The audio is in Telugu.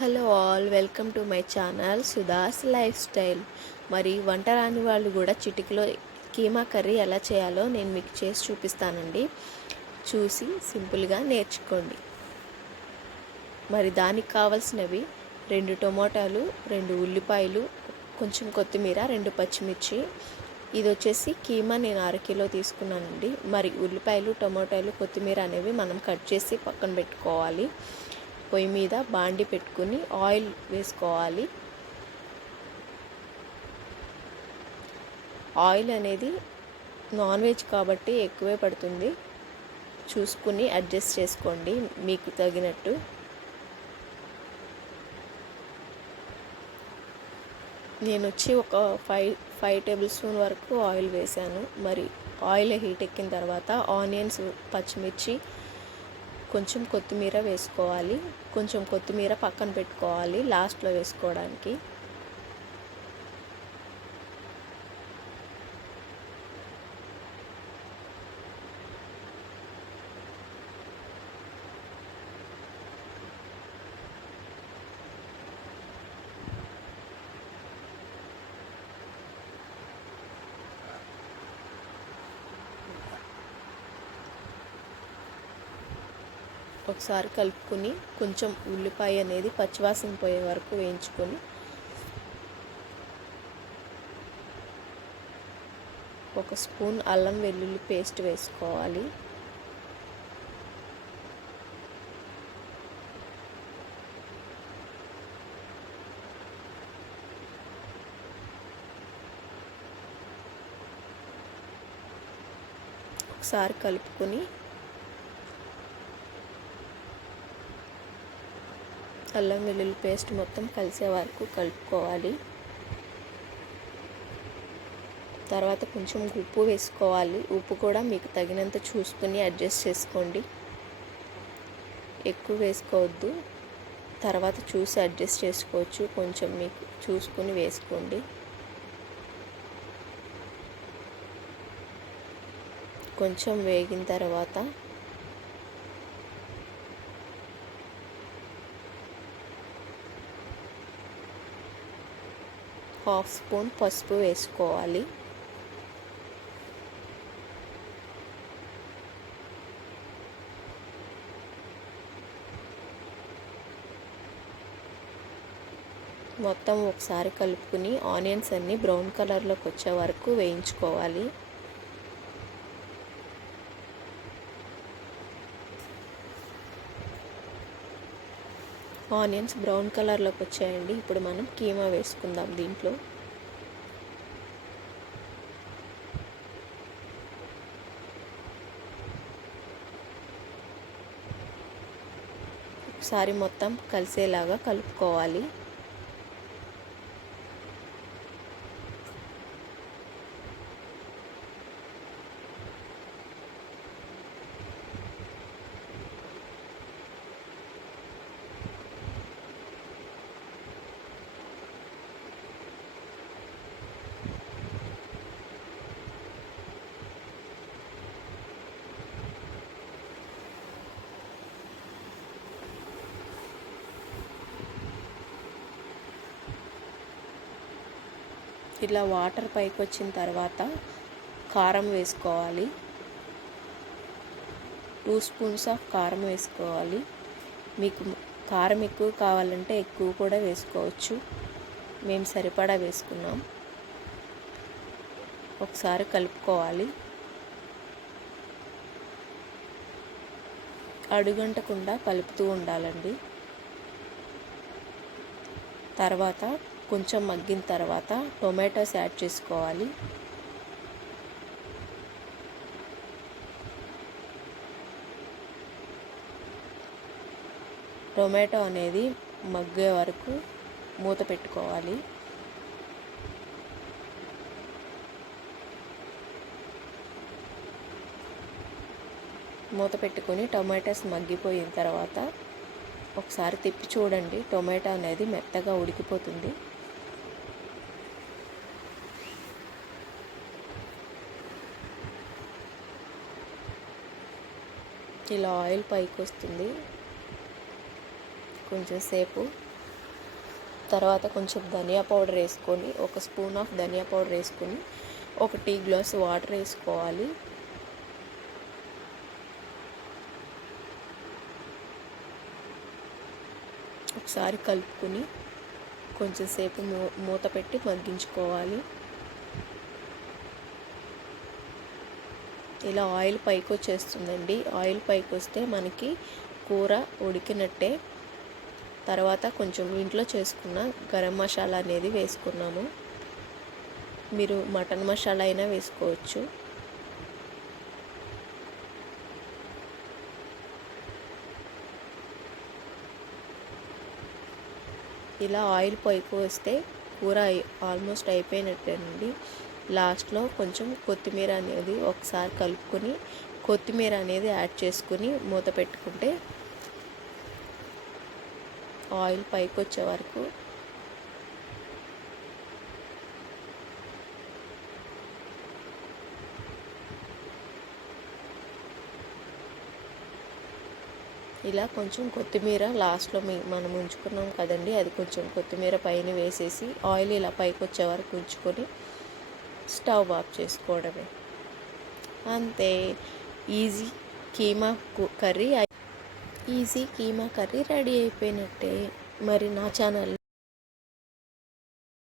Hello all, welcome to my channel Sudha's life style. మరి వంట రాని వాళ్ళు కూడా చిటికలో కీమా కర్రీ ఎలా చేయాలో నేను మీకు చేసి చూపిస్తానండి. చూసి సింపుల్గా నేర్చుకోండి. మరి దానికి కావాల్సినవి 2 టొమాటోలు, 2 ఉల్లిపాయలు, కొంచెం కొత్తిమీర, 2 పచ్చిమిర్చి. ఇది వచ్చేసి కీమా నేను 1/2 కిలో తీసుకున్నానండి. మరి ఉల్లిపాయలు, టొమాటోలు, కొత్తిమీర అనేవి మనం కట్ చేసి పక్కన పెట్టుకోవాలి. పొయ్యి మీద బాండి పెట్టుకుని ఆయిల్ వేసుకోవాలి. ఆయిల్ అనేది నాన్ వెజ్ కాబట్టి ఎక్కువే పడుతుంది, చూసుకుని అడ్జస్ట్ చేసుకోండి మీకు తగినట్టు. నేను వచ్చి ఒక 5 టేబుల్ స్పూన్ వరకు ఆయిల్ వేసాను. మరి ఆయిల్ హీట్ ఎక్కిన తర్వాత ఆనియన్స్, పచ్చిమిర్చి, కొంచెం కొత్తిమీర వేసుకోవాలి. కొంచెం కొత్తిమీర పక్కన పెట్టుకోవాలి లాస్ట్లో వేసుకోవడానికి. ఒకసారి కలుపుకొని కొంచెం ఉల్లిపాయ అనేది పచ్చివాసన పోయే వరకు వేయించుకొని ఒక స్పూన్ అల్లం వెల్లుల్లి పేస్ట్ వేసుకోవాలి. ఒకసారి కలుపుకొని అల్లం వెల్లుల్లి పేస్ట్ మొత్తం కలిసే వరకు కలుపుకోవాలి. తర్వాత కొంచెం ఉప్పు వేసుకోవాలి. ఉప్పు కూడా మీకు తగినంత చూసుకుని అడ్జస్ట్ చేసుకోండి, ఎక్కువ వేసుకోవద్దు. తర్వాత చూసి అడ్జస్ట్ చేసుకోవచ్చు, కొంచెం మీకు చూసుకుని వేసుకోండి. కొంచెం వేగిన తర్వాత హాఫ్ స్పూన్ పసుపు వేసుకోవాలి. మొత్తం ఒకసారి కలుపుకుని ఆనియన్స్ అన్నీ బ్రౌన్ కలర్లోకి వచ్చే వరకు వేయించుకోవాలి. ఆనియన్స్ బ్రౌన్ కలర్లోకి వచ్చాయండి. ఇప్పుడు మనం కీమా వేసుకుందాం. దీంట్లో ఒకసారి మొత్తం కలిసేలాగా కలుపుకోవాలి. ఇలా వాటర్ పైకి వచ్చిన తర్వాత కారం వేసుకోవాలి. 2 స్పూన్స్ ఆఫ్ కారం వేసుకోవాలి. మీకు కారం ఎక్కువ కావాలంటే ఎక్కువ కూడా వేసుకోవచ్చు. మేము సరిపడా వేసుకున్నాం. ఒకసారి కలుపుకోవాలి. అడుగంటకుండా కలుపుతూ ఉండాలండి. తర్వాత కొంచెం మగ్గిన తర్వాత టొమాటోస్ యాడ్ చేసుకోవాలి. టొమాటో అనేది మగ్గే వరకు మూత పెట్టుకోవాలి. మూత పెట్టుకొని టొమాటోస్ మగ్గిపోయిన తర్వాత ఒకసారి తిప్పి చూడండి. టొమాటో అనేది మెత్తగా ఉడికిపోతుంది. ఇలా ఆయిల్ పైకి వస్తుంది. కొంచెం సేపు తర్వాత కొంచెం ధనియా పౌడర్ వేసుకొని, ఒక స్పూన్ ఆఫ్ ధనియా పౌడర్ వేసుకొని, ఒక టీ గ్లాస్ వాటర్ వేసుకోవాలి. ఒకసారి కలుపుకొని కొంచెం సేపు మూత పెట్టి మగ్గించుకోవాలి. ఇలా ఆయిల్ పైకి వచ్చేస్తుందండి. ఆయిల్ పైకి వస్తే మనకి కూర ఉడికినట్టే. తర్వాత కొంచెం ఇంట్లో చేసుకున్న గరం మసాలా అనేది వేసుకున్నాము. మీరు మటన్ మసాలా అయినా వేసుకోవచ్చు. ఇలా ఆయిల్ పైకి వస్తే కూర ఆల్మోస్ట్ అయిపోయినట్టేనండి. లాస్ట్లో కొంచెం కొత్తిమీర అనేది ఒకసారి కలుపుకొని కొత్తిమీర అనేది యాడ్ చేసుకుని మూత పెట్టుకుంటే ఆయిల్ పైకి వచ్చే వరకు ఇలా కొంచెం కొత్తిమీర లాస్ట్లో మనం ఉంచుకున్నాం కదండి, అది కొంచెం కొత్తిమీర పైన వేసేసి ఆయిల్ ఇలా పైకి వచ్చే వరకు ఉంచుకొని స్టవ్ ఆఫ్ చేసుకోవడమే. అంతే, ఈజీ కీమా కర్రీ రెడీ అయిపోయినట్టే. మరి నా ఛానల్